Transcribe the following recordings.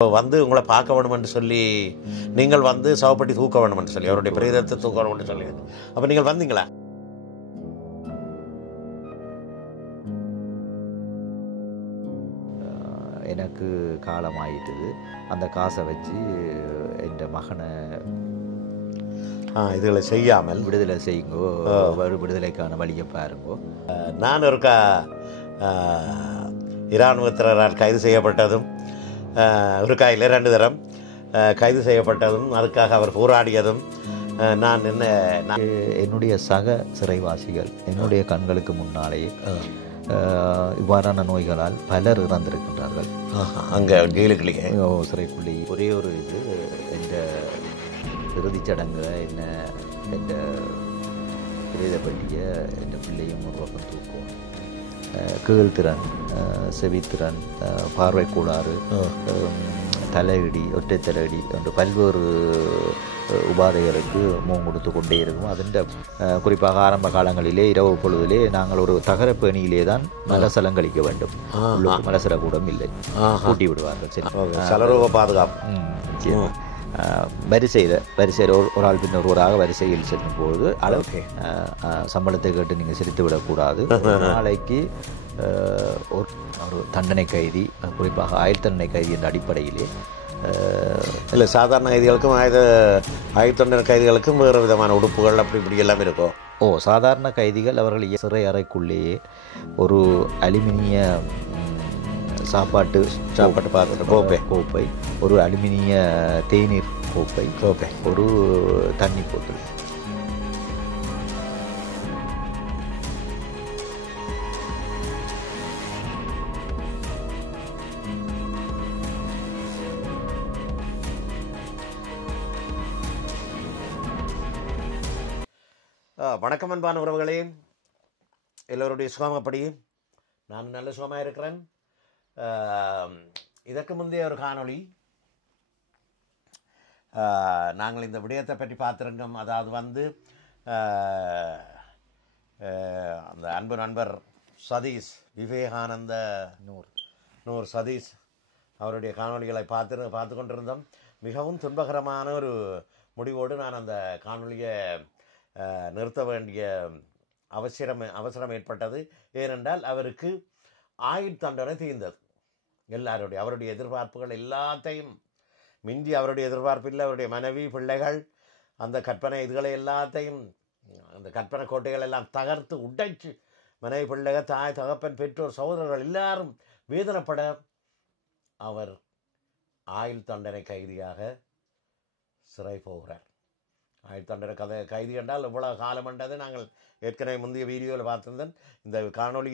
வந்து உங்களை பார்க்க வேணுமென்று சொல்லி நீங்கள் வந்து சவப்பட்டி தூக்க வேணுமென்று சொல்லி அவருடைய பிரேதத்தை தூக்க வேணுமென்று சொல்லி அப்போ நீங்கள் வந்தீங்களா? எனக்கு காலமாயிட்டுது. அந்த காசை வச்சு என் மகனை இதுகளை செய்யாமல் விடுதலை செய்யுங்கோ, விடுதலைக்கான வழியை பாருங்கோ. நான் ஒருக்கா இராணுவத்தினரால் கைது செய்யப்பட்டதும் ஒரு கையில் 2 தரம் கைது செய்யப்பட்டதும் அதுக்காக அவர் போராடியதும் நான் என்னுடைய சக சிறைவாசிகள் என்னுடைய கண்களுக்கு முன்னாலேயே இவ்வாறான நோய்களால் பலர் இறந்திருக்கின்றார்கள். அங்கே ஜெயிலுக்குள்ளே சிறைக்குள்ளே ஒரே ஒரு இது என்ற இறுதிச்சடங்கில் என்ன என்ற பிரேதப்பட்டிய என் பிள்ளையும் ஒரு பக்கம் தூக்குவோம். கீழ்த்திறன், செவித்திறன், பார்வை கோளாறு, தலையிடி, ஒற்றை தலையிடி என்று பல்வேறு உபாதைகளுக்கு முகம் கொடுத்து கொண்டே இருக்கும். அதில் குறிப்பாக ஆரம்ப காலங்களிலே இரவு பொழுதிலே நாங்கள் ஒரு தகரப்பேணியிலே தான் மலசலம் கழிக்க வேண்டும். மலசலக்கூடம் இல்லை, கூட்டி விடுவார்கள். சரி, பாதுகாப்பு வரிசையில் ஒரு ஆள் பின்னொருவராக வரிசையில் செல்லும்போது அளவுக்கு சம்பளத்தை கேட்டு நீங்கள் செலுத்தி விடக்கூடாது. நாளைக்கு ஒரு தண்டனை கைதி, குறிப்பாக ஆயுள் தண்டனை கைதி என்ற அடிப்படையிலே இல்லை, சாதாரண கைதிகளுக்கும் ஆயுள் தண்டனை கைதிகளுக்கும் வேறு விதமான உடுப்புகள் அப்படி இப்படி எல்லாம் இருக்கும். சாதாரண கைதிகள் அவர்கள் சிறை அறைக்குள்ளேயே ஒரு அலுமினிய சாப்பாட்டு கோப்பை, ஒரு அலுமினிய தேநீர் கோப்பை, ஒரு தண்ணி போத்தல். வணக்கம் அன்பான உறவுகளே, எல்லோருடைய சுகமப்படி நான் நல்ல சுகமாக இருக்கிறேன். இதற்கு முந்தைய ஒரு காணொளி நாங்கள் இந்த விடயத்தை பற்றி பார்த்துருக்கோம். அதாவது வந்து அந்த அன்பு நண்பர் சதீஷ், விவேகானந்த நூர் சதீஷ் அவருடைய காணொளிகளை பார்த்து கொண்டிருந்தோம். மிகவும் துன்பகரமான ஒரு முடிவோடு நான் அந்த காணொளியை நிறுத்த வேண்டிய அவசரம் ஏற்பட்டது. ஏனென்றால் அவருக்கு ஆயுள் தண்டனை தீர்ந்தது. அவருடைய எதிர்பார்ப்புகள் எல்லாத்தையும் மிஞ்சி, அவருடைய எதிர்பார்ப்பு இல்லை, அவருடைய மனைவி, பிள்ளைகள், அந்த கற்பனை இதுகளை எல்லாத்தையும், அந்த கற்பனை கோட்டைகள் எல்லாம் தகர்த்து உடைச்சு, மனைவி, பிள்ளைகள், தாய், தகப்பன், பெற்றோர், சகோதரர்கள் எல்லாரும் வேதனைப்பட அவர் ஆயுள் தண்டனை கைதியாக சிறை போகிறார். ஆயுள் தண்டனை கைதி என்றால் இவ்வளவு காலம் என்றது நாங்கள் ஏற்கனவே முந்தைய வீடியோவில் பார்த்திருந்தேன். இந்த காணொளி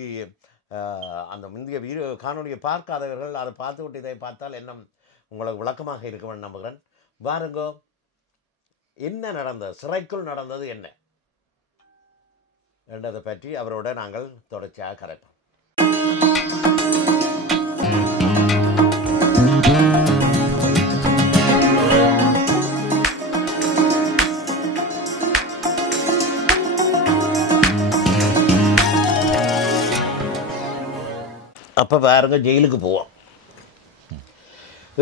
அந்த முந்தைய காணொலியை பார்க்காதவர்கள் அதை பார்த்துவிட்டு இதை பார்த்தால் என்ன உங்களுக்கு விளக்கமாக இருக்குமென்னு நம்புகிறேன். பாருங்கோ, என்ன நடந்தது, சிறைக்குள் நடந்தது என்ன என்றதை பற்றி அவரோட நாங்கள் தொடர்ச்சியாக கரைப்போம். அப்போ பாருங்க, ஜெயிலுக்கு போவோம்.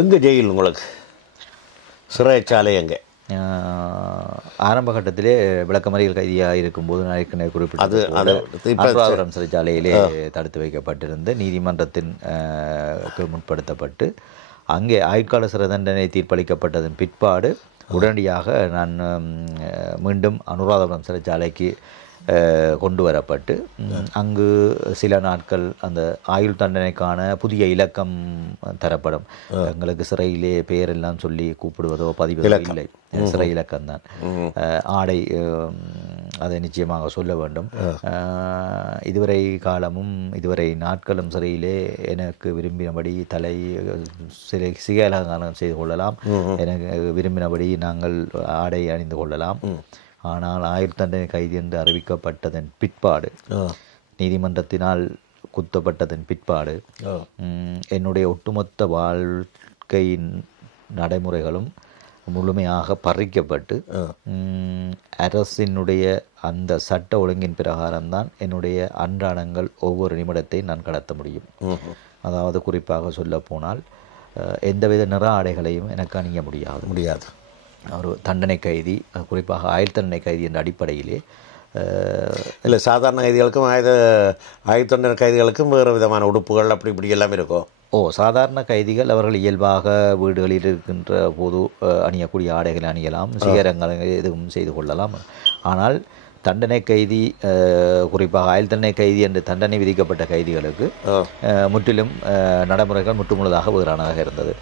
எங்கே ஜெயில் உங்களுக்கு? சிறைச்சாலை எங்கே? ஆரம்ப கட்டத்திலே விளக்கமறியல் கைதியாக இருக்கும்போது நான் ஏற்கனவே குறிப்பிட்ட சிறைச்சாலையிலே தடுத்து வைக்கப்பட்டிருந்த நீதிமன்றத்தின் முற்படுத்தப்பட்டு அங்கே ஆயுட்கால சிறை தண்டனை தீர்ப்பளிக்கப்பட்டதன் பிற்பாடு உடனடியாக நான் மீண்டும் அனுராதபுரம் சிறைச்சாலைக்கு கொண்டு வரப்பட்டு அங்கு சில நாட்கள் அந்த ஆயுள் தண்டனைக்கான புதிய இலக்கம் தரப்படும். எங்களுக்கு சிறையிலே பெயரெல்லாம் சொல்லி கூப்பிடுவதோ பதிவதோ இல்லை, சிறை இலக்கம்தான். ஆடை அதை நிச்சயமாக சொல்ல வேண்டும். இதுவரை காலமும் இதுவரை நாட்களும் சிறையிலே எனக்கு விரும்பினபடி சிகை அலங்காரம் செய்து கொள்ளலாம், எனக்கு விரும்பினபடி நாங்கள் ஆடை அணிந்து கொள்ளலாம். ஆனால் ஆயுள் தண்டனை கைதி என்று அறிவிக்கப்பட்டதன் பிற்பாடு, நீதிமன்றத்தினால் குத்தப்பட்டதன் பிற்பாடு என்னுடைய ஒட்டுமொத்த வாழ்க்கையின் நடைமுறைகளும் முழுமையாக பறிக்கப்பட்டு அரசினுடைய அந்த சட்ட ஒழுங்கின் பிரகாரம்தான் என்னுடைய அன்றாடங்கள் ஒவ்வொரு நிமிடத்தையும் நான் கடத்த முடியும். அதாவது குறிப்பாக சொல்ல போனால் எந்தவித நிற ஆடைகளையும் எனக்கு அணிய முடியாது. ஒரு தண்டனை கைதி, குறிப்பாக ஆயுள் தண்டனை கைதி என்ற அடிப்படையிலே இல்லை, சாதாரண கைதிகளுக்கும் ஆயுள் தண்டனை கைதிகளுக்கும் வேறு விதமான உடுப்புகள் அப்படி இப்படி எல்லாம் இருக்கும். சாதாரண கைதிகள் அவர்கள் இயல்பாக வீடுகளில் இருக்கின்ற போது அணியக்கூடிய ஆடைகளை அணியலாம், சிகரங்களை எதுவும் செய்து கொள்ளலாம். ஆனால் தண்டனை கைதி, குறிப்பாக ஆயுள் தண்டனை கைதி என்று தண்டனை விதிக்கப்பட்ட கைதிகளுக்கு முற்றிலும் நடைமுறைகள் முற்றுமுழுதாக வேறானதாக இருந்தது.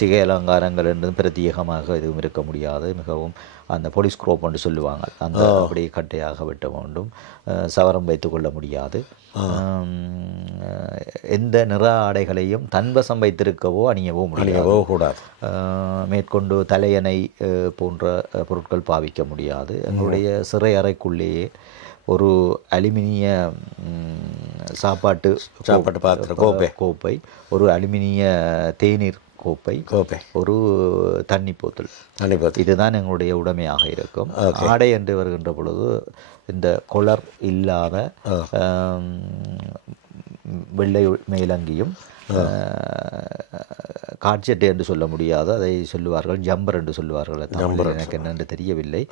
சிகை அலங்காரங்கள் என்று பிரத்யேகமாக எதுவும் இருக்க முடியாது. மிகவும் அந்த போலீஸ் குரோப் என்று சொல்லுவாங்க, அந்த அப்படி கட்டையாக வெட்ட வேண்டும். சவரம் வைத்து கொள்ள முடியாது. எந்த நிற ஆடைகளையும் தன்வசம் வைத்திருக்கவோ அணியவோ கூடாது. மேற்கொண்டு தலையணை போன்ற பொருட்கள் பாவிக்க முடியாது. எங்களுடைய சிறை அறைக்குள்ளேயே ஒரு அலுமினிய சாப்பாட்டு பாத்திர கோப்பை, ஒரு அலுமினிய தேநீர் கோப்பை, ஒரு தண்ணி போத்தல், இதுதான் எங்களுடைய உடைமையாக இருக்கும். ஆடை என்று வருகின்ற பொழுது இந்த கொலர் இல்லாத வெள்ளை மேலங்கியும், காட்செட்டு என்று சொல்ல முடியாது, அதை சொல்லுவார்கள் ஜம்பர் என்று சொல்லுவார்கள். எனக்கு என்னென்று தெரியவில்லை.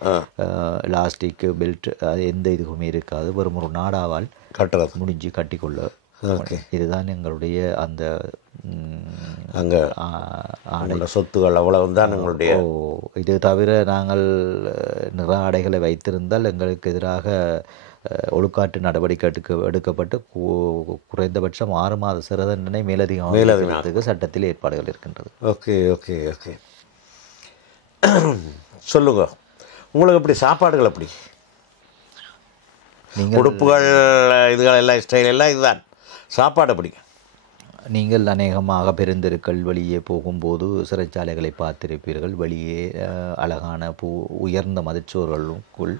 எலாஸ்டிக் பெல்ட் அது எந்த இதுவுமே இருக்காது. வெறும் ஒரு நாடாவால் கட்டுறது முடிஞ்சு கட்டிக்கொள்ள. இதுதான் எங்களுடைய அந்த அங்கே சொத்துகள் அவ்வளவுதான் எங்களுடைய. இது தவிர நாங்கள் நிற ஆடைகளை வைத்திருந்தால் எங்களுக்கு எதிராக ஒழுக்காற்று நடவடிக்கை எடுக்கப்பட்டு குறைந்தபட்சம் 6 மாத சிறை தண்டனை மேலதிகமாக சட்டத்தில் ஏற்பாடுகள் இருக்கின்றது. ஓகே ஓகே ஓகே சொல்லுங்க, உங்களுக்கு எப்படி சாப்பாடுகள் எப்படி? நீங்கள் உடுப்புகள் இதுகள் எல்லாம் ஸ்டைல் எல்லாம் இதுதான், சாப்பாடு எப்படி? நீங்கள் அநேகமாக பெருந்தெருக்கள் வழியே போகும்போது சிறைச்சாலைகளை பார்த்திருப்பீர்கள். வெளியே அழகான உயர்ந்த மதிச்சோர்களுக்குள்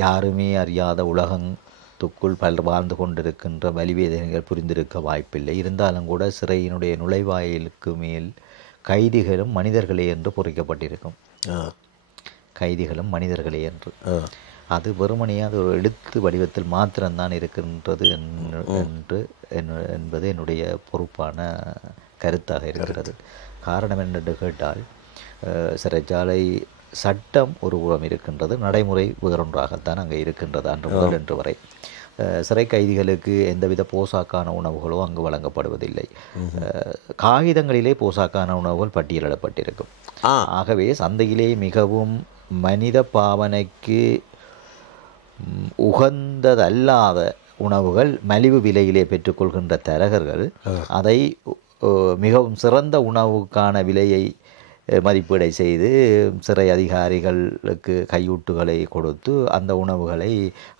யாருமே அறியாத உலகத்துக்குள் பலர் வாழ்ந்து கொண்டிருக்கின்ற வலிவேதனைகள் புரிந்திருக்க வாய்ப்பில்லை. இருந்தாலும் கூட சிறையினுடைய நுழைவாயிலுக்கு மேல் கைதிகளும் மனிதர்களே என்று பொறிக்கப்பட்டிருக்கும். கைதிகளும் மனிதர்களே என்று. அது வெறுமனே அது ஒரு எழுத்து வடிவத்தில் மாத்திரம்தான் இருக்கின்றது என்பது என்னுடைய பொறுப்பான கருத்தாக இருக்கிறது. காரணம் என்னென்று கேட்டால், சிறைச்சாலை சட்டம் ஒரு புறம் இருக்கின்றது, நடைமுறை வேறொன்றாகத்தான் அங்கே இருக்கின்றது. அன்று முதல் இன்று வரை சிறை கைதிகளுக்கு எந்தவித போசாக்கான உணவுகளோ அங்கு வழங்கப்படுவதில்லை. காகிதங்களிலே போசாக்கான உணவுகள் பட்டியலிடப்பட்டிருக்கும். ஆகவே சந்தையிலே மிகவும் மனித பாவனைக்கு உகந்ததல்லாத உணவுகள் மலிவு விலையிலே பெற்றுக்கொள்கின்ற தரகர்கள் அதை மிகவும் சிறந்த உணவுக்கான விலையை மதிப்பீடை செய்து சிறை அதிகாரிகளுக்கு கையூட்டுகளை கொடுத்து அந்த உணவுகளை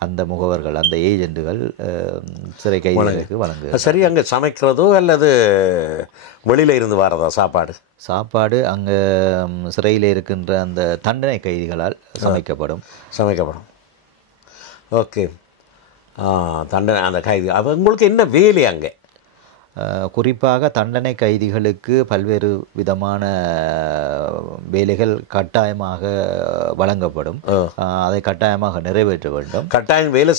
அந்த முகவர்கள், அந்த ஏஜென்ட்டுகள் சிறை கைதிகளுக்கு வழங்குது. சரி, அங்கே சமைக்கிறதோ அல்லது வெளியில் இருந்து வரதா சாப்பாடு? அங்கே சிறையில் இருக்கின்ற அந்த தண்டனை கைதிகளால் சமைக்கப்படும். ஓகே, தண்டனை அந்த கைதி உங்களுக்கு என்ன வேலை அங்கே? குறிப்பாக தண்டனை கைதிகளுக்கு பல்வேறு விதமான வேலைகள் கட்டாயமாக வழங்கப்படும். அதை கட்டாயமாக நிறைவேற்ற வேண்டும். கட்டாயம் வேலை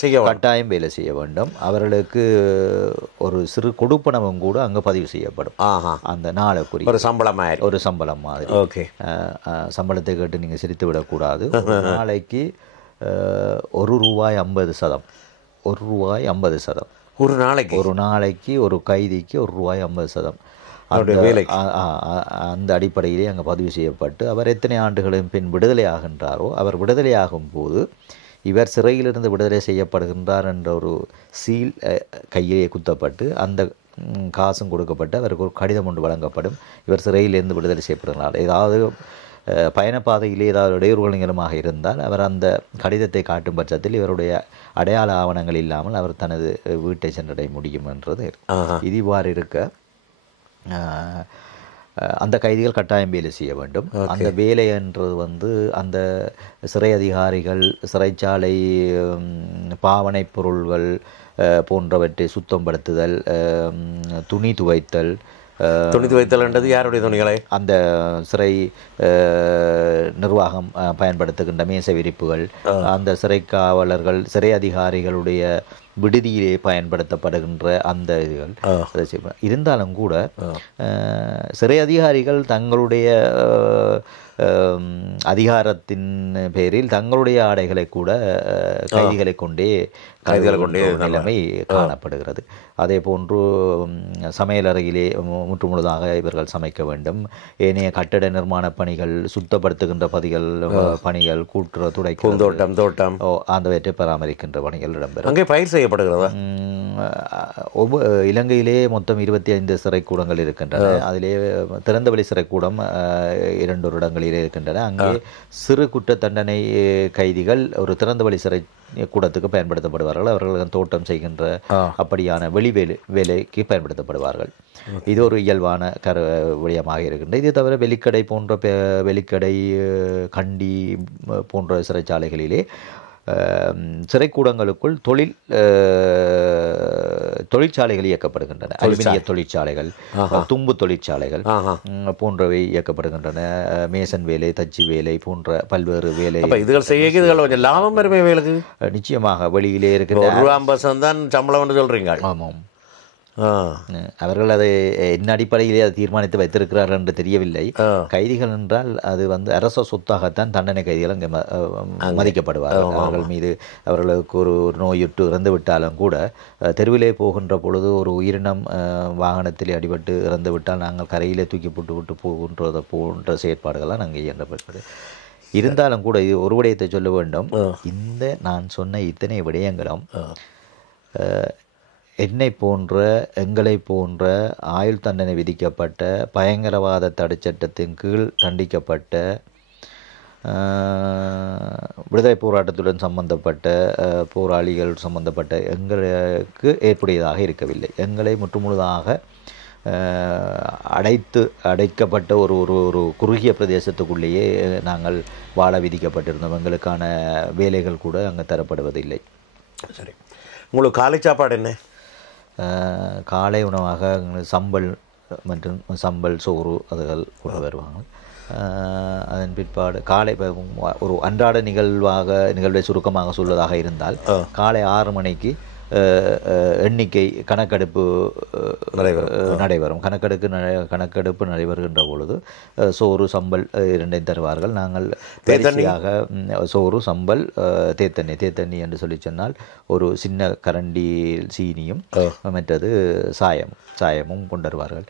செய்ய வேண்டும். அவர்களுக்கு ஒரு சிறு கொடுப்பனவும் கூட அங்கே பதிவு செய்யப்படும். அந்த நாளுக்குரிய ஒரு சம்பளம் மாதிரி. ஓகே, சம்பளத்தை கேட்டு நீங்கள் சிரித்து விடக்கூடாது. ஒரு நாளைக்கு ₹1.50. ₹1.50 ஒரு நாளைக்கு ஒரு கைதிக்கு ₹1.50. அந்த அடிப்படையிலே அங்கே பதிவு செய்யப்பட்டு அவர் எத்தனை ஆண்டுகளின் பின் விடுதலை ஆகின்றாரோ, அவர் விடுதலையாகும் போது இவர் சிறையிலிருந்து விடுதலை செய்யப்படுகின்றார் என்ற ஒரு சீல் கையிலே குத்தப்பட்டு அந்த காசும் கொடுக்கப்பட்டு அவருக்கு ஒரு கடிதம் ஒன்று வழங்கப்படும். இவர் சிறையிலிருந்து விடுதலை செய்யப்படுகிறார். ஏதாவது பயணப்பாதையிலே ஏதாவது இடையூறுகளுமாக இருந்தால் அவர் அந்த கடிதத்தை காட்டும் பட்சத்தில் இவருடைய அடையாள ஆவணங்கள் இல்லாமல் அவர் தனது வீட்டை சென்றடைய முடியும் என்றது. இது இவ்வாறு இருக்க அந்த கைதிகள் கட்டாயம் வேலை செய்ய வேண்டும். அந்த வேலை என்றது அந்த சிறை அதிகாரிகள் சிறைச்சாலை பாவனை பொருள்கள் போன்றவற்றை சுத்தப்படுத்துதல், துணி துவைத்தல் என்றது யாருடைய துணிகளை? அந்த சிறை நிர்வாகம் பயன்படுத்துகின்ற மேசை விரிப்புகள், அந்த சிறை காவலர்கள் சிறை அதிகாரிகளுடைய விடுதியிலே பயன்படுத்தப்படுகின்ற அந்த இதுகள் அதை இருந்தாலும் கூட சிறை அதிகாரிகள் தங்களுடைய அதிகாரத்தின் பேரில் தங்களுடைய ஆடைகளை கூட கைதிகளை கொண்டே நிலைமை காணப்படுகிறது. அதே போன்று சமையலறையிலே முற்று முழுதாக இவர்கள் சமைக்க வேண்டும். ஏனைய கட்டட நிர்மாண பணிகள், சுத்தப்படுத்துகின்ற பணிகள், கூட்டுற துடைக்கும் தோட்டம் ஆந்தவற்றை பராமரிக்கின்ற பணிகள் இடம்பெறும். அங்கே பயிர் செய்யப்படுகிறதா? இலங்கையிலே மொத்தம் 25 சிறைக்கூடங்கள் இருக்கின்றன. அதிலே திறந்தவெளி சிறைக்கூடம் 2 இடங்களிலே இருக்கின்றன. அங்கே சிறு குற்ற தண்டனை கைதிகள் ஒரு திறந்தவெளி சிறை கூடத்துக்கு பயன்படுத்தப்படுவார்கள். அவர்கள் தோட்டம் செய்கின்ற அப்படியான வெளி வேலைக்கு பயன்படுத்தப்படுவார்கள். இது ஒரு இயல்பான விடயமாக இருக்கின்றது. இது தவிர வெளிக்கடை, கண்டி போன்ற சிறைச்சாலைகளிலே சிறைக்கூடங்களுக்குள் தொழிற்சாலைகள் இயக்கப்படுகின்றன. அலுமினிய தொழிற்சாலைகள், தும்பு தொழிற்சாலைகள் போன்றவை இயக்கப்படுகின்றன. மேசன் வேலை, தச்சு வேலை போன்ற பல்வேறு வேலை. இதுகள் செய்ய கொஞ்சம் லாபம் பெருமை வேலைக்கு நிச்சயமாக வெளியிலே இருக்கிற தான் சம்பளம் சொல்றீங்க. ஆமாம். அவர்கள் அதை என்ன அடிப்படையிலே அதை தீர்மானித்து வைத்திருக்கிறார்கள் என்று தெரியவில்லை. கைதிகள் என்றால் அது அரச சொத்தாகத்தான் தண்டனை கைதிகள் அங்கே மதிக்கப்படுவார்கள். அவர்கள் மீது அவர்களுக்கு ஒரு நோயுற்று இறந்து விட்டாலும் கூட தெருவிலே போகின்ற பொழுது ஒரு உயிரினம் வாகனத்தில் அடிபட்டு இறந்து விட்டால் நாங்கள் கரையிலே தூக்கி விட்டு போன்ற செயற்பாடுகள்லாம் அங்கே இயன்றப்பட்டது. இருந்தாலும் கூட இது ஒரு விடயத்தை சொல்ல வேண்டும். இந்த நான் சொன்ன இத்தனை விடயங்களும் எங்களை போன்ற ஆயுள் தண்டனை விதிக்கப்பட்ட பயங்கரவாத தடைச்சட்டத்தின் கீழ் தண்டிக்கப்பட்ட விடுதலை போராட்டத்துடன் சம்பந்தப்பட்ட போராளிகள் சம்பந்தப்பட்ட எங்களுக்கு ஏற்புடையதாக இருக்கவில்லை. எங்களை முற்றுமுழுதாக அடைக்கப்பட்ட ஒரு குறுகிய பிரதேசத்துக்குள்ளேயே நாங்கள் வாழ விதிக்கப்பட்டிருந்தோம். எங்களுக்கான வேலைகள் கூட அங்கே தரப்படுவதில்லை. சரி, உங்களுக்கு காலை சாப்பாடு என்ன? காலை உணவாக சம்பல் மற்றும் சம்பல், சோறு அதுகள் கொண்டு வருவாங்க. அதன் பிற்பாடு காலை ஒரு அன்றாட நிகழ்வை சுருக்கமாக சொல்வதாக இருந்தால் காலை 6 மணிக்கு எண்ணிக்கை கணக்கெடுப்பு நடைபெறும். கணக்கெடுப்பு நடைபெறுகின்ற பொழுது சோறு, சம்பல் 2ஐயும் தருவார்கள். நாங்கள் வரிசையாக சோறு, சம்பல், தேத்தண்ணி என்று சொல்லி சொன்னால் ஒரு சின்ன கரண்டி சீனியும் மற்றது சாயமும் கொண்டு வருவார்கள்.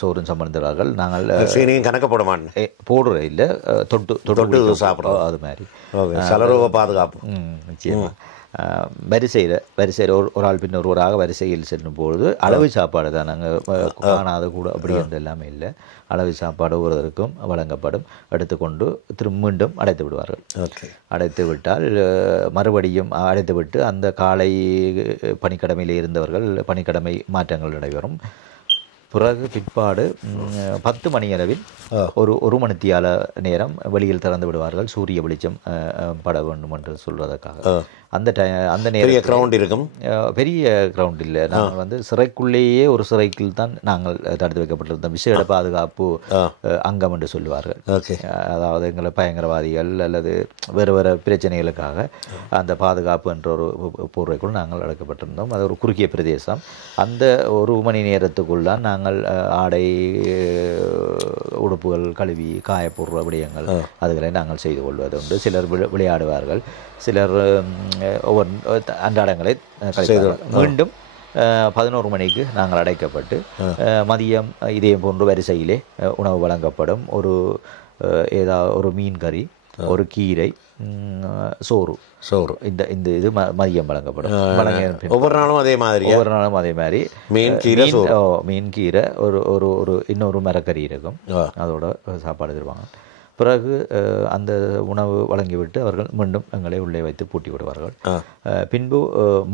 சோறும் சம்பந்தார்கள். நாங்கள் சீனியும் கணக்க போட மாட்டேன், போடுற இல்லை, தொட்டு சாப்பிட்றோம். அது மாதிரி சலரோக பாதுகாப்பு. நிச்சயமாக வரிசையில் ஒரு ஆள் பின்னர் ஒருவராக வரிசையில் செல்லும் பொழுது அளவு சாப்பாடு தான். நாங்கள் காணாத கூட அப்படி என்று எல்லாமே இல்லை. அளவு சாப்பாடு ஒருவருக்கும் வழங்கப்படும். எடுத்துக்கொண்டு மீண்டும் அடைத்து விடுவார்கள். அடைத்து விட்டால் மறுபடியும் அடைத்து விட்டு அந்த காலை பணிக்கடமையில் இருந்தவர்கள் பணிக்கடமை மாற்றங்கள் நடைபெறும். பிறகு பிற்பாடு 10 மணி அளவில் ஒரு மணித்தியால நேரம் வெளியில் திறந்து விடுவார்கள். சூரிய வெளிச்சம் பட வேண்டும் என்று சொல்வதற்காக. அந்த நேரம் கிரவுண்ட் இருக்கும். பெரிய கிரவுண்ட் இல்லை. நாங்கள் சிறைக்குள்ளேயே ஒரு சிறைக்குள் தான் நாங்கள் தடுத்து வைக்கப்பட்டிருந்தோம். விசேட பாதுகாப்பு அங்கம் என்று சொல்லுவார்கள். அதாவது எங்களை பயங்கரவாதிகள் அல்லது வேறு பிரச்சனைகளுக்காக அந்த பாதுகாப்பு என்ற ஒரு போர்வைக்குள் நாங்கள் அடைக்கப்பட்டிருந்தோம். அது ஒரு குறுகிய பிரதேசம். அந்த 1 மணி நேரத்துக்குள் தான் நாங்கள் ஆடை, உடுப்புகள் கழுவி காயப்போடுற விடயங்கள் அதுகளை நாங்கள் செய்து கொள்வது உண்டு. சிலர் விளையாடுவார்கள், சிலர் ஒவ்வொரு அன்றாடங்களை கழிப்பார்கள். மீண்டும் 11 மணிக்கு நாங்கள் அடைக்கப்பட்டு மதியம் இதே போன்று வரிசையிலே உணவு வழங்கப்படும். ஒரு மீன் கறி, ஒரு கீரை, சோறு இந்த இது மதியம் வழங்கப்படும். ஒவ்வொரு நாளும் அதே மாதிரி மீன் கீரை ஒரு இன்னொரு மரக்கறி இருக்கும். அதோட சாப்பாடு தருவாங்க. பிறகு அந்த உணவு வழங்கிவிட்டு அவர்கள் மீண்டும் எங்களை உள்ளே வைத்து பூட்டி விடுவார்கள். பின்பு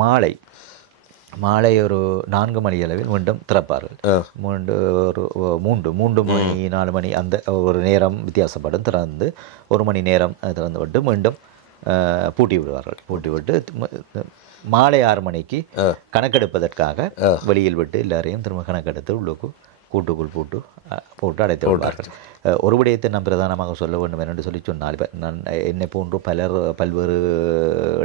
மாலை ஒரு 4 மணி அளவில் மீண்டும் திறப்பார்கள். ஒரு 3 மணி 4 மணி அந்த ஒரு நேரம் வித்தியாசப்படும். திறந்து 1 மணி நேரம் திறந்து விட்டு மீண்டும் பூட்டி விடுவார்கள். பூட்டி விட்டு மாலை 6 மணிக்கு கணக்கெடுப்பதற்காக வெளியில் விட்டு எல்லாரையும் திரும்ப கணக்கெடுத்து உள்ளுக்கு கூட்டுக்குள் போட்டு அடைத்து விடுவார்கள். ஒரு விடயத்தை நான் பிரதானமாக சொல்ல வேண்டும் என்று சொல்லி சொன்னால், இப்போ நான் என்னை போன்று பல்வேறு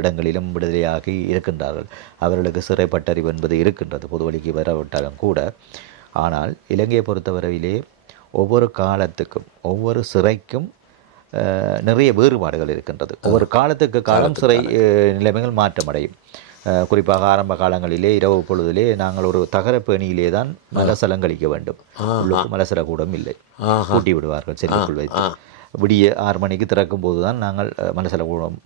இடங்களிலும் விடுதலையாகி இருக்கின்றார்கள். அவர்களுக்கு சிறை பட்டறிவு என்பது இருக்கின்றது, பொது வழிக்கு வரவிட்டாலும் கூட. ஆனால் இலங்கையை பொறுத்தவரையிலே ஒவ்வொரு காலத்துக்கும் ஒவ்வொரு சிறைக்கும் நிறைய வேறுபாடுகள் இருக்கின்றது. ஒவ்வொரு காலத்துக்கு காலம் சிறை நிலைமைகள் மாற்றமடையும். குறிப்பாக ஆரம்ப காலங்களிலே இரவு பொழுதிலே நாங்கள் ஒரு தகரப்பேணியிலே தான் மலசலம் கழிக்க வேண்டும். உள்ளுக்கு மலசல கூடம் இல்லை, கூட்டி விடுவார்கள் செல்லுக்குள் வைத்து. விடிய 6 மணிக்கு திறக்கும் போது தான் நாங்கள் மலசல கூடம்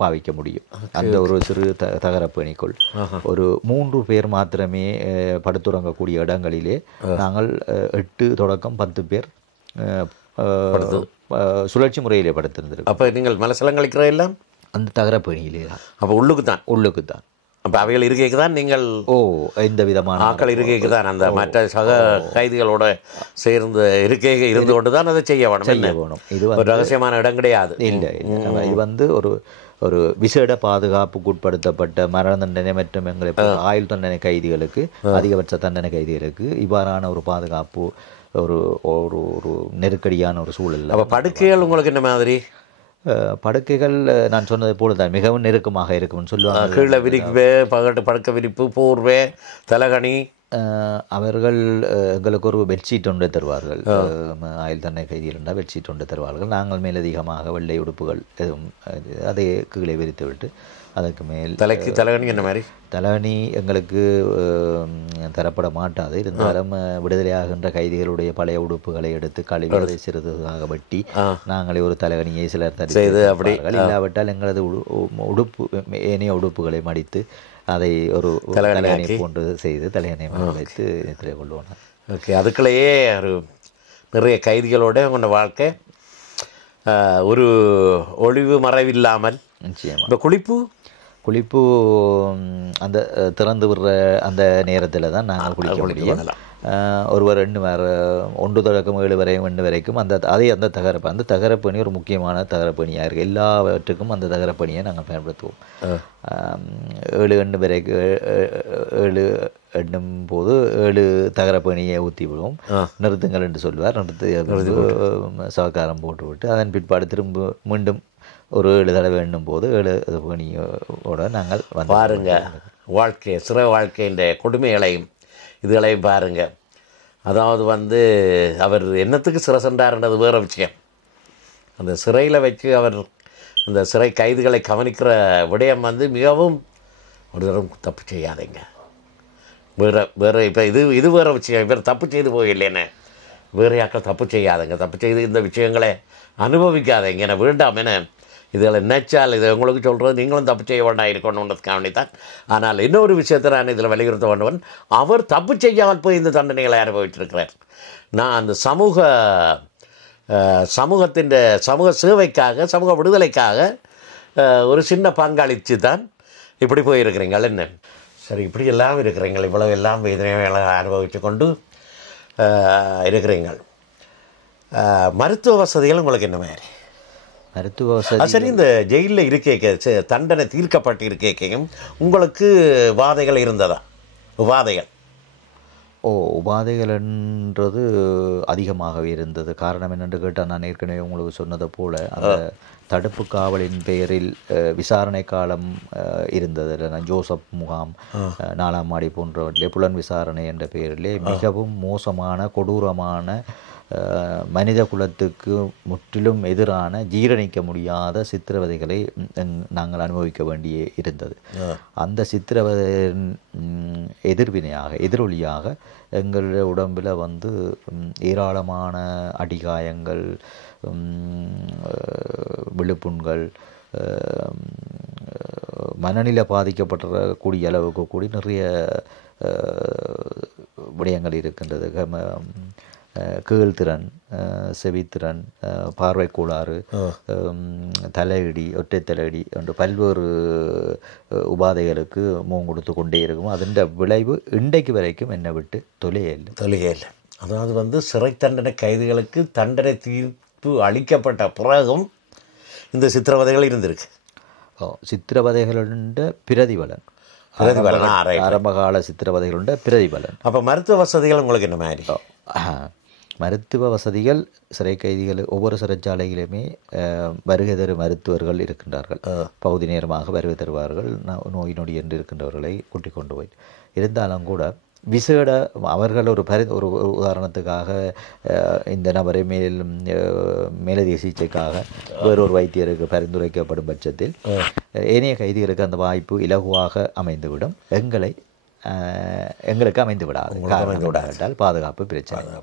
பாவிக்க முடியும். அந்த ஒரு சிறு தகரப்பேணிக்குள் ஒரு 3 பேர் மாத்திரமே படுத்துறங்கக்கூடிய இடங்களிலே நாங்கள் 8 தொடக்கம் 10 பேர் சுழற்சி முறையிலே படுத்திருந்திருக்கு. அப்போ நீங்கள் மலசலம் கழிக்கிற எல்லாம் அந்த தகரப்பேணியிலே தான். அப்போ உள்ளுக்கு தான் அப்போ அவைகள் இருக்கைக்கு தான் நீங்கள் எந்த விதமான ஆக்கள் இருக்கைக்கு தான் அந்த மற்ற சக கைதிகளோட சேர்ந்து இருக்கைக்கு இருந்து கொண்டு தான் அதை செய்ய வேணும். இது ஒரு ரகசியமான இடம் கிடையாது. இல்லை, இது ஒரு விசேட பாதுகாப்புக்கு உட்படுத்தப்பட்ட மரண தண்டனை மற்றும் எங்களை ஆயுள் தண்டனை கைதிகளுக்கு, அதிகபட்ச தண்டனை கைதிகளுக்கு இவ்வாறான ஒரு பாதுகாப்பு, ஒரு ஒரு நெருக்கடியான ஒரு சூழல். அப்போ படுக்கைகள் உங்களுக்கு என்ன மாதிரி? படுக்கைகள் நான் சொன்னது போல தான் மிகவும் நெருக்கமாக இருக்கும்னு சொல்லுவாங்க. கீழே விரிப்பு, படுக்கை விரிப்பு, போர்வை, தலகணி. அவர்கள் எங்களுக்கு ஒரு பெட்ஷீட் ஒன்று தருவார்கள். ஆயுள் தண்டனை கைதிகள் என்றால் பெட்ஷீட் ஒன்று தருவார்கள். நாங்கள் மேலதிகமாக வெள்ளை உடுப்புகள் எதுவும் அதை கீழே விரித்து விட்டு அதற்கு மேல் தலகணி என்ன மாதிரி? தலகணி எங்களுக்கு தரப்பட மாட்டாது. இருந்தாலும் விடுதலையாகின்ற கைதிகளுடைய பழைய உடுப்புகளை எடுத்து கழுவி அதை சிறிதாக வெட்டி நாங்களே ஒரு தலகணியை சிலர் தருவார்கள். இல்லாவிட்டால் எங்களது உடுப்பு ஏனைய உடுப்புகளை மடித்து அதை ஒரு தலையணை போன்று செய்து தலையணை வைத்து நித்திரை கொள்வோம். ஓகே, அதுக்குள்ளேயே ஒரு நிறைய கைதிகளோட உங்களோட வாழ்க்கை ஒரு ஒளிவு மறைவில்லாமல். நிச்சயமாக. இப்போ குளிப்பு அந்த திறந்து விடுற அந்த நேரத்தில் தான் நாங்கள் குளிக்க முடியும். ஒருவர் 1 தொடக்கம் 7 வரை 2 வரைக்கும் அந்த தகரப்பணி ஒரு முக்கியமான தகரப்பணியாக இருக்குது. எல்லாவற்றுக்கும் அந்த தகரப்பணியை நாங்கள் பயன்படுத்துவோம். 7 எண்ணும் போது 7 தகரப்பணியை ஊற்றி விடுவோம். நிறுத்துங்கள் என்று சொல்வார். சவக்காரம் போட்டு விட்டு அதன் பிற்பாடு திரும்ப மீண்டும் ஒரு 7 தடவை எண்ணும் போது 7 பணியோட நாங்கள் பாருங்க. வாழ்க்கை, சிறை வாழ்க்கையின் கொடுமைகளையும் இதுகளையும் பாருங்க. அதாவது அவர் என்னத்துக்கு சிறை சென்றார்ன்றது வேறு விஷயம். அந்த சிறையில் வச்சு அவர் அந்த சிறை கைதிகளை கவனிக்கிற விடயம் மிகவும் ஒரு தரம் தப்பு செய்யாதீங்க. வேறு இப்போ இது வேறு விஷயம். இவர் தப்பு செய்து போயில்லைன்னு வேறு யாக்கள் தப்பு செய்யாதீங்க. தப்பு செய்து இந்த விஷயங்களை அனுபவிக்காதீங்க. என வேண்டாம் என இதில் நினைச்சால் இதை உங்களுக்கு சொல்கிறது நீங்களும் தப்பு செய்ய வேண்டாம் இருக்கணுன்றதுக்காக தான். ஆனால் இன்னொரு விஷயத்தை நான் இதில் வலியுறுத்த வேண்டுவன், அவர் தப்பு செய்யாமல் போய் இந்த தண்டனைகளை அனுபவிச்சிருக்கிறார். நான் அந்த சமூகத்தின் சமூக சேவைக்காக, சமூக விடுதலைக்காக ஒரு சின்ன பங்களித்து தான் இப்படி போயிருக்கிறீங்கள். என்ன சரி, இப்படி எல்லாம் இருக்கிறீங்கள், இவ்வளவு எல்லாம் வேதனைகளை அனுபவித்து கொண்டு இருக்கிறீங்கள். மருத்துவ வசதிகள் உங்களுக்கு என்ன மாதிரி? மருத்துவ வசதி சரி, இந்த ஜெயிலில் இருக்க தண்டனை தீர்க்கப்பட்டு இருக்கையும் உங்களுக்கு உபாதைகள் இருந்ததா? உபாதைகள் என்றது அதிகமாகவே இருந்தது. காரணம் என்னென்று கேட்டால், நான் ஏற்கனவே உங்களுக்கு சொன்னதை போல அந்த தடுப்பு காவலின் பெயரில் விசாரணை காலம் இருந்தது. ஜோசப் முகாம், 4ஆம் மாடி போன்றவற்றிலே புலன் விசாரணை என்ற பெயரிலே மிகவும் மோசமான கொடூரமான மனித குலத்துக்கு முற்றிலும் எதிரான ஜீரணிக்க முடியாத சித்திரவதைகளை நாங்கள் அனுபவிக்க வேண்டிய இருந்தது. அந்த சித்திரவதையின் எதிரொலியாக எங்களுடைய உடம்பில் ஏராளமான அடிகாயங்கள், விழுப்புண்கள், மனநிலை பாதிக்கப்படக்கூடிய அளவுக்கு கூடி நிறைய விடயங்கள் இருக்கின்றது. கீழ்த்திறன், செவித்திறன், பார்வை கோளாறு, தலையடி, ஒற்றை தலையடி என்று பல்வேறு உபாதைகளுக்கு முகம் கொடுத்து கொண்டே இருக்கும். அதன் விளைவு இன்றைக்கு வரைக்கும் என்னை விட்டு தொலையே இல்லை. அதாவது சிறை தண்டனை கைதிகளுக்கு தண்டனை தீர்ப்பு அளிக்கப்பட்ட பிறகும் இந்த சித்திரவதைகள் இருந்திருக்கு. சித்திரவதைகளுடைய பிரதிபலன், ஆரம்பகால சித்திரவதைகளுடைய பிரதிபலன். அப்போ மருத்துவ வசதிகள் உங்களுக்கு என்ன மாதிரி? மருத்துவ வசதிகள் சிறை கைதிகள் ஒவ்வொரு சிறைச்சாலையிலுமே வருகை தரும் மருத்துவர்கள் இருக்கின்றார்கள். பகுதி நேரமாக வருகை தருவார்கள். நோய் நொடி என்று இருக்கின்றவர்களை கூட்டிக் கொண்டு போய் இருந்தாலும் கூட விசேட அவர்கள் ஒரு உதாரணத்துக்காக இந்த நபரை மேலதிக சிகிச்சைக்காக வேறொரு வைத்தியருக்கு பரிந்துரைக்கப்படும் பட்சத்தில் ஏனைய கைதிகளுக்கு அந்த வாய்ப்பு இலகுவாக அமைந்துவிடும். எங்களுக்கு அமைந்து விடாது. காரணம் பாதுகாப்பு பிரச்சனை,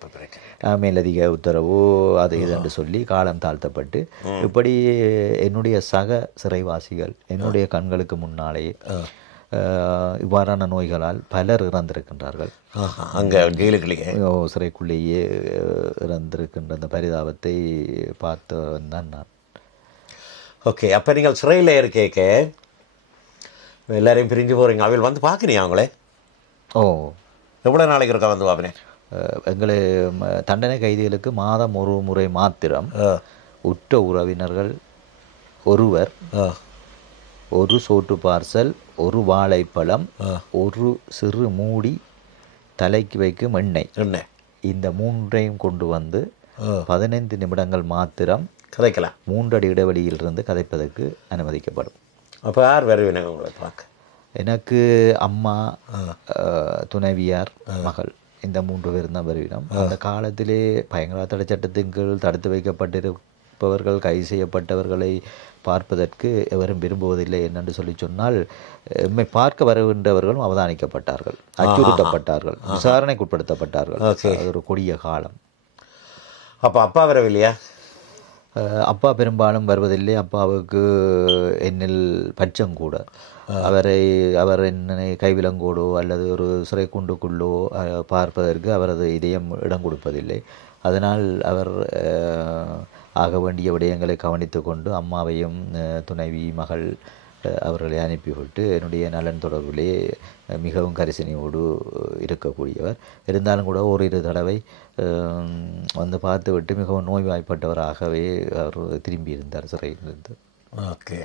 மேலதிக உத்தரவு அது இது என்று சொல்லி காலம் தாழ்த்தப்பட்டு இப்படி என்னுடைய சக சிறைவாசிகள் என்னுடைய கண்களுக்கு முன்னாலேயே இவ்வாறான நோய்களால் பலர் இறந்திருக்கின்றார்கள். அங்கே ஜெயிலுக்குள்ளேயே சிறைக்குள்ளேயே இறந்திருக்கின்ற அந்த பரிதாபத்தை பார்த்தவன் தான் நான். ஓகே, அப்போ நீங்கள் சிறையில் இருக்கேக்க எல்லாரையும் பிரிஞ்சு போகிறீங்க. அவள் வந்து பார்க்குறீங்க அவங்களே? எவ்வளோ நாளைக்கு இருக்கா வந்து பார்ப்பேன்? எங்களை தண்டனை கைதிகளுக்கு மாதம் ஒரு முறை மாத்திரம் உற்ற உறவினர்கள் ஒருவர் ஒரு சோற்று பார்சல், ஒரு வாழைப்பழம், ஒரு சிறு மூடி, தலைக்கு வைக்கும் எண்ணெய், இந்த மூன்றையும் கொண்டு வந்து 15 நிமிடங்கள் மாத்திரம் கதைக்கலாம். 3 அடி இடைவெளியிலிருந்து கதைப்பதற்கு அனுமதிக்கப்படும். அப்போ யார் வருவீங்க உங்களை பார்க்க? எனக்கு அம்மா, துணைவியார், மகள், இந்த 3 பேர் தான் வருவினோம். அந்த காலத்திலே பயங்கர தடை சட்டத்தின் கீழ் தடுத்து வைக்கப்பட்டிருப்பவர்கள், கைது செய்யப்பட்டவர்களை பார்ப்பதற்கு எவரும் விரும்புவதில்லை என்னென்று சொல்லி சொன்னால், எம்மை பார்க்க வருகின்றவர்களும் அவதானிக்கப்பட்டார்கள், அச்சுறுத்தப்பட்டார்கள், விசாரணைக்கு உட்படுத்தப்பட்டார்கள். அது ஒரு கொடிய காலம். அப்போ அப்பா வரவில்லையா? அப்பா பெரும்பாலும் வருவதில்லை. அப்பாவுக்கு என்னில் பட்சம் கூட. அவர் என்னை கைவிலங்கோடோ அல்லது ஒரு சிறை கூண்டுக்குள்ளோ பார்ப்பதற்கு அவரது இதயம் இடம் கொடுப்பதில்லை. அதனால் அவர் ஆக வேண்டிய விடயங்களை கவனித்து கொண்டு அம்மாவையும் துணைவி, மகள் அவர்களை அனுப்பிவிட்டு என்னுடைய நலன் தொடர்பிலே மிகவும் கரிசனையோடு இருக்கக்கூடியவர். இருந்தாலும் கூட ஓரிரு தடவை வந்து பார்த்துவிட்டு மிகவும் நோய்வாய்ப்பட்டவராகவே அவர் திரும்பி இருந்தார் சிறையிலிருந்து. ஓகே.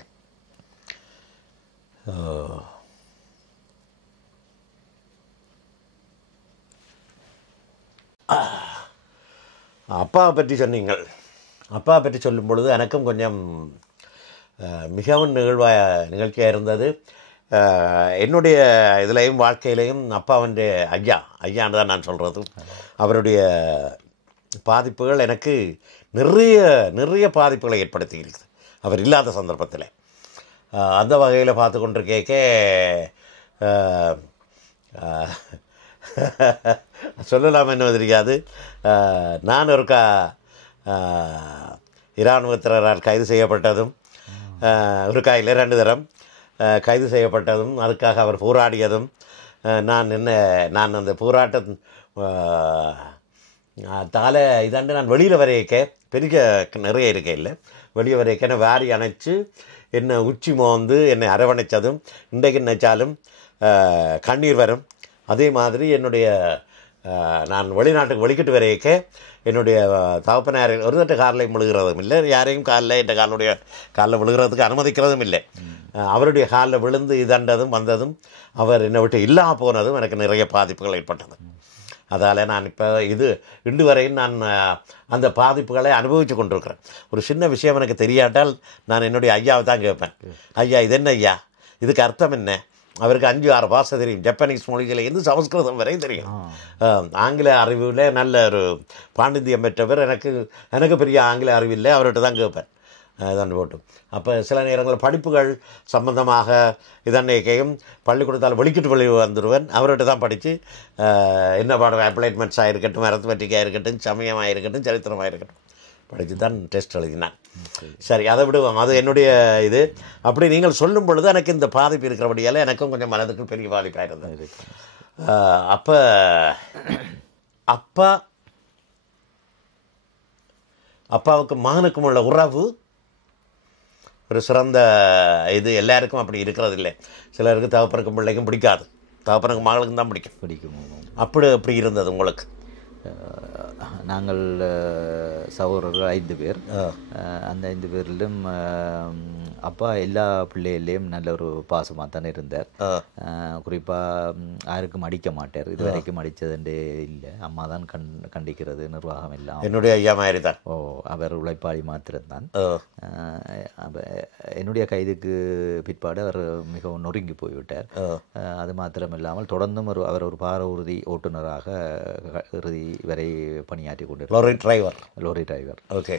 அப்பாவை பற்றி சொன்னீங்கள். அப்பாவை பற்றி சொல்லும் பொழுது எனக்கும் கொஞ்சம் மிகவும் நிகழ்ச்சியாக இருந்தது. என்னுடைய இதிலையும் வாழ்க்கையிலையும் அப்பாவன் ஐயான்னு தான் நான் சொல்கிறது. அவருடைய பாதிப்புகள் எனக்கு நிறைய பாதிப்புகளை ஏற்படுத்தி இருக்குது அவர் இல்லாத சந்தர்ப்பத்தில். அந்த வகையில் பார்த்து கொண்டிருக்கேக்க சொல்லலாம் என்ன தெரியாது. நான் ஒருக்கா இராணுவத்தினரால் கைது செய்யப்பட்டதும், ஒருக்கா இல்லை 2 தரம் கைது செய்யப்பட்டதும், அதுக்காக அவர் போராடியதும், நான் அந்த போராட்ட தால இதாண்டு நான் வெளியில் வரையக்க பெரிய நிறைய இருக்க இல்லை, வெளியே வரைக்க என்னை வாரி அணைச்சி என்னை உச்சி மோந்து என்னை அரவணைச்சதும் இன்றைக்கு நினைச்சாலும் கண்ணீர் வரும். அதே மாதிரி என்னுடைய நான் வெளிநாட்டுக்கு வெளிக்கிட்டு வரையக்க என்னுடைய தகப்பனார் ஒரு தட்டு காலில் விழுகிறதும் இல்லை, யாரையும் என் காலில் விழுகிறதுக்கு அனுமதிக்கிறதும் இல்லை. அவருடைய காலில் விழுந்து இதண்டதும் வந்ததும் அவர் என்னை விட்டு இல்லாமல் போனதும் எனக்கு நிறைய பாதிப்புகள் ஏற்பட்டது. அதால் நான் இப்போ இன்று வரையும் நான் அந்த பாதிப்புகளை அனுபவித்து கொண்டிருக்கிறேன். ஒரு சின்ன விஷயம் எனக்கு தெரியாட்டால் நான் என்னுடைய ஐயாவை தான் கேட்பேன். ஐயா இது என்ன ஐயா, இதுக்கு அர்த்தம் என்ன? அவருக்கு 5-6 பாஷை தெரியும். ஜப்பனீஸ் மொழிகளை இருந்து சமஸ்கிருதம் வரை தெரியும். ஆங்கில அறிவில் நல்ல ஒரு பாண்டித்யம் பெற்றவர். எனக்கு பெரிய ஆங்கில அறிவில்லை, அவர்கிட்ட தான் கேட்பேன் இதாண்டு போட்டு. அப்போ சில நேரங்களில் படிப்புகள் சம்பந்தமாக இதன்னைக்கையும் பள்ளிக்கூடத்தால் வெளிக்கிட்டு வந்துடுவேன். அவர்கிட்ட தான் படித்து என்ன பாடம் அப்ளைட்மெண்ட்ஸாக இருக்கட்டும், அரித்மெட்டிக்காக இருக்கட்டும், சமயமாக இருக்கட்டும், சரித்திரமாக இருக்கட்டும் படித்து தான் டெஸ்ட் எழுதினான். சரி, அதை விடுவோம். அது என்னுடைய இது. அப்படி நீங்கள் சொல்லும் பொழுது எனக்கு இந்த பாதிப்பு இருக்கிறபடியால் எனக்கும் கொஞ்சம் மனதுக்கு பெரிய பாதிப்பாக இருந்தது. அப்போ அப்பாவுக்கு மகனுக்கும் உள்ள உறவு ஒரு சிறந்த இது. எல்லாருக்கும் அப்படி இருக்கிறது இல்லை. சிலருக்கு தகப்பனுக்கும் பிள்ளைக்கும் பிடிக்காது, தகப்பனுக்கும் மகளுக்கும் தான் பிடிக்கும். அப்படி இருந்தது உங்களுக்கு? நாங்கள் சகோதரர்கள் 5 பேர். அந்த 5 பேரிலும் அப்பா எல்லா பிள்ளைகள்லேயும் நல்ல ஒரு பாசமாக தானே இருந்தார். குறிப்பாக யாருக்கும் அடிக்க மாட்டார். இது வரைக்கும் அடித்ததுண்டே இல்லை. அம்மா தான் கண்டிக்கிறது, நிர்வாகம் எல்லாம். என்னுடைய ஐயா மாதிரி தான். அவர் உழைப்பாளி மாத்திரம்தான். என்னுடைய கைதுக்கு பிற்பாடு அவர் மிகவும் நொறுங்கி போய்விட்டார். அது மாத்திரமில்லாமல் தொடர்ந்தும் அவர் ஒரு பார ஊர்தி ஓட்டுநராக இறுதி வரை பணியாற்றி கொண்டிருந்தார். Lorry driver. ஓகே.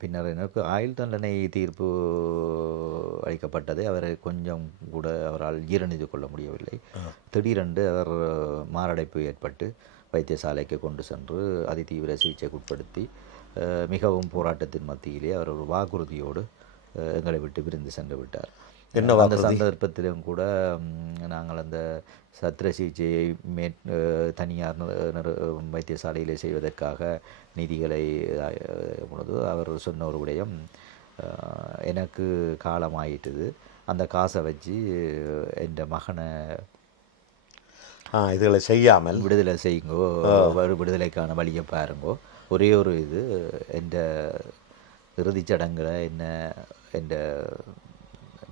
பின்னர் எனக்கு ஆயுள் தண்டனை தீர்ப்பு அளிக்கப்பட்டது. அவரை கொஞ்சம் கூட அவரால் ஜீரணித்து கொள்ள முடியவில்லை. திடீரென்று அவர் மாரடைப்பு ஏற்பட்டு வைத்தியசாலைக்கு கொண்டு சென்று அதிதீவிர சிகிச்சைக்கு உட்படுத்தி மிகவும் போராட்டத்தின் மத்தியிலே அவர் ஒரு வாக்குறுதியோடு எங்களை விட்டு பிரிந்து சென்று விட்டார். அந்த சந்தர்ப்பத்திலும் கூட நாங்கள் அந்த சத்திர சிகிச்சையை தனியார் வைத்தியசாலையிலே செய்வதற்காக நிதிகளை பொழுது அவர் சொன்ன ஒரு விடயம், எனக்கு காலமாயிட்டது, அந்த காசை வச்சு என் மகனை இதுகளை செய்யாமல் விடுதலை செய்யுங்கோ, விடுதலைக்கான வழியை பாருங்கோ. ஒரே ஒரு இது, என் இறுதிச்சடங்கில் என்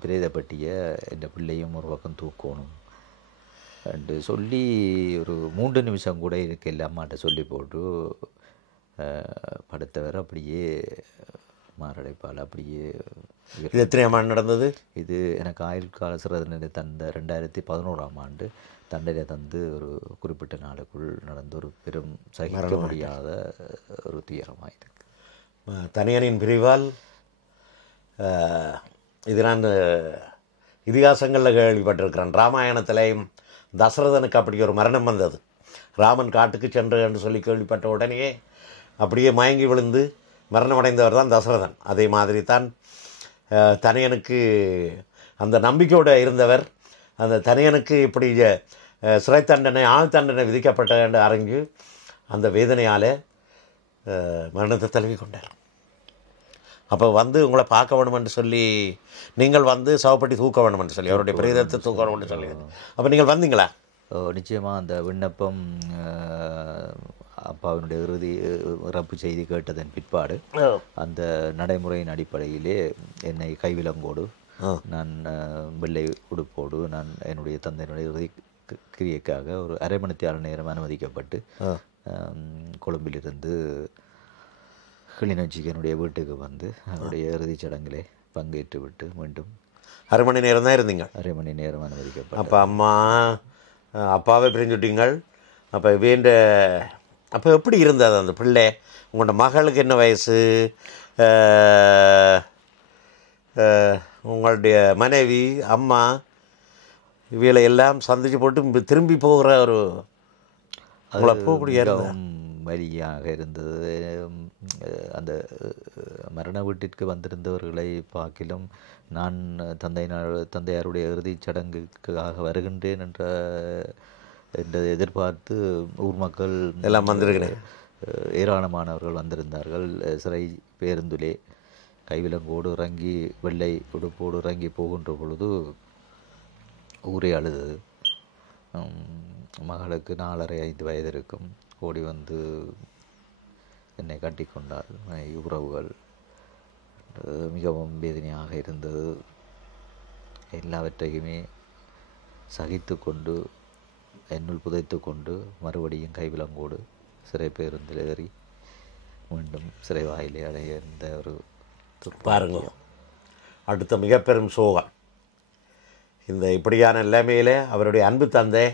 பிரேதப்பட்டியை என் பிள்ளையும் ஒரு பக்கம் தூக்கணும் என்று சொல்லி ஒரு 3 நிமிஷம் கூட இருக்கு இல்லை அம்மாட்ட சொல்லி போட்டு படுத்தவர் அப்படியே மாரடைப்பால் அப்படியே. இது எத்தனையாம் ஆண்டு நடந்தது? இது எனக்கு ஆயுள் கால சிறை தண்டனை தந்த 2011ஆம் ஆண்டு தண்டனை தந்து ஒரு குறிப்பிட்ட நாளுக்குள் நடந்த ஒரு பெரும் சகிக்க முடியாத ஒரு துயரமாக இருக்கு. தனியனின் பிரிவால் இது நான் இதிகாசங்களில் கேள்விப்பட்டிருக்கிறேன். ராமாயணத்திலையும் தசரதனுக்கு அப்படி ஒரு மரணம் வந்தது. ராமன் காட்டுக்கு சென்று என்று சொல்லி கேள்விப்பட்ட உடனே அப்படியே மயங்கி விழுந்து மரணமடைந்தவர் தான் தசரதன். அதே மாதிரி தான் தனியனுக்கு அந்த நம்பிக்கையோடு இருந்தவர். அந்த தனியனுக்கு இப்படி சிறை தண்டனை ஆள் தண்டனை விதிக்கப்பட்ட என்று அறிஞ்சு அந்த வேதனையால் மரணத்தை தழுவி கொண்டார். அப்போ உங்களை பார்க்க வேணுமென்று சொல்லி நீங்கள் சவப்பட்டி தூக்க வேணுமென்று சொல்லி அவருடைய பிரேதத்தை தூக்க வேணுமென்று சொல்லி அப்போ நீங்கள் வந்தீங்களா? நிச்சயமாக அந்த விண்ணப்பம் அப்பாவினுடைய இறப்பு செய்தி கேட்டதன் பிற்பாடு அந்த நடைமுறையின் அடிப்படையிலே என்னை கைவிலங்கோடு நான் வெள்ளை உடுப்போடு நான் என்னுடைய தந்தையினுடைய இறுதி கிரியைக்காக ஒரு அரை மணித்தியால நேரம் அனுமதிக்கப்பட்டு கொழும்பிலிருந்து கிளிநொச்சிக்கு என்னுடைய வீட்டுக்கு அவருடைய இறுதிச் சடங்கிலே பங்கேற்று விட்டு மீண்டும் அரை மணி நேரம் தான் இருந்தீங்க? அரை மணி நேரம் அனுமதிக்கப்பட்டு. அப்போ அப்பாவை பிரிஞ்சுட்டீங்கள். அப்போ அப்போ எப்படி இருந்தது அந்த பிள்ளை? உங்களோட மகளுக்கு என்ன வயசு? உங்களுடைய மனைவி, அம்மா இவைகளை எல்லாம் சந்திச்சு போட்டு திரும்பி போகிற ஒரு உங்களை போகக்கூடிய வழியாக இருந்தது. அந்த மரண வீட்டிற்கு வந்திருந்தவர்களை பார்க்கிலும் நான் தந்தையாருடைய இறுதிச் சடங்குக்காக வருகின்றேன் என்ற எதிர்பார்த்து ஊர் மக்கள் எல்லாம் வந்திருக்கிறேன். ஏராளமானவர்கள் வந்திருந்தார்கள். சிறை பேருந்திலே கைவிலங்கோடு இறங்கி வெள்ளை உடுப்போடு இறங்கி போகின்ற பொழுது ஊரே அழுதது. மகளுக்கு 4.5 வயது இருக்கும். ஓடி வந்து என்னை கட்டி கொண்டார். உறவுகள் மிகவும் வேதனையாக இருந்தது. எல்லாவற்றையுமே சகித்து கொண்டு என்னுள் புதைத்து கொண்டு மறுபடியும் கைவிலங்கோடு சிறை பேருந்தில் ஏறி மீண்டும் சிறை வாயிலே அடைய இருந்த ஒரு பாருங்க. அடுத்த மிக பெரும் சோகம் இந்த இப்படியான நிலைமையிலே அவருடைய அன்பு தந்தை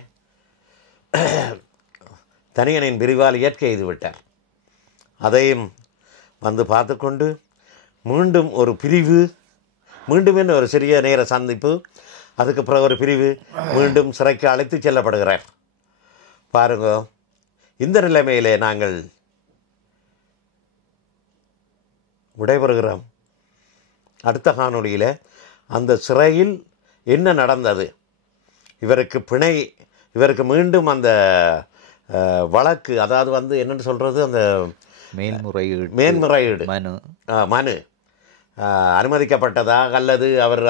தனியனின் பிரிவால் இயற்கை செய்து விட்டார். அதையும் பார்த்து கொண்டு மீண்டும் ஒரு பிரிவு, மீண்டும் என்ன ஒரு சிறிய நேர சந்திப்பு, அதுக்கு பிறகு ஒரு பிரிவு, மீண்டும் சிறைக்கு அழைத்து செல்லப்படுகிறார். பாருங்க, இந்த நிலைமையிலே நாங்கள் விடைபெறுகிறோம். அடுத்த காணொளியில் அந்த சிறையில் என்ன நடந்தது, இவருக்கு மீண்டும் அந்த வழக்கு, அதாவது என்னென்னு சொல்கிறது, அந்த மேன்முறையீடு மனு அனுமதிக்கப்பட்டதா அல்லது அவர்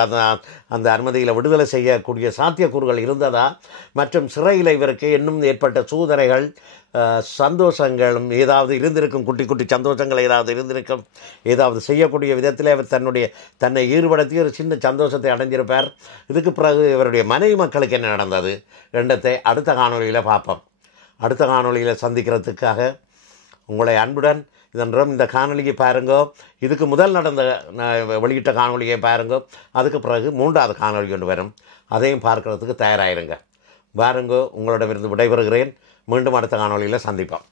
அந்த அனுமதியில் விடுதலை செய்யக்கூடிய சாத்தியக்கூறுகள் இருந்ததா, மற்றும் சிறையில் இவருக்கு இன்னும் ஏற்பட்ட சோதனைகள் சந்தோஷங்களும் ஏதாவது இருந்திருக்கும், குட்டி குட்டி சந்தோஷங்கள் ஏதாவது இருந்திருக்கும், ஏதாவது செய்யக்கூடிய விதத்தில் அவர் தன்னை ஈடுபடுத்தி ஒரு சின்ன சந்தோஷத்தை அடைஞ்சிருப்பார். இதுக்கு பிறகு இவருடைய மனைவி மக்களுக்கு என்ன நடந்தது ரெண்டத்தை அடுத்த காணொலியில் பார்ப்போம். அடுத்த காணொலியில் சந்திக்கிறதுக்காக உங்களை அன்புடன் இதன்றும் இந்த காணொலியை பாருங்கோ. இதுக்கு முதல் நடந்த வெளியிட்ட காணொலியை பாருங்கோ. அதுக்கு பிறகு 3வது காணொலி கொண்டு வரும், அதையும் பார்க்குறதுக்கு தயாராகிருங்க. பாருங்கோ. உங்களிடமிருந்து விடைபெறுகிறேன். மீண்டும் அடுத்த காணொலியில் சந்திப்போம்.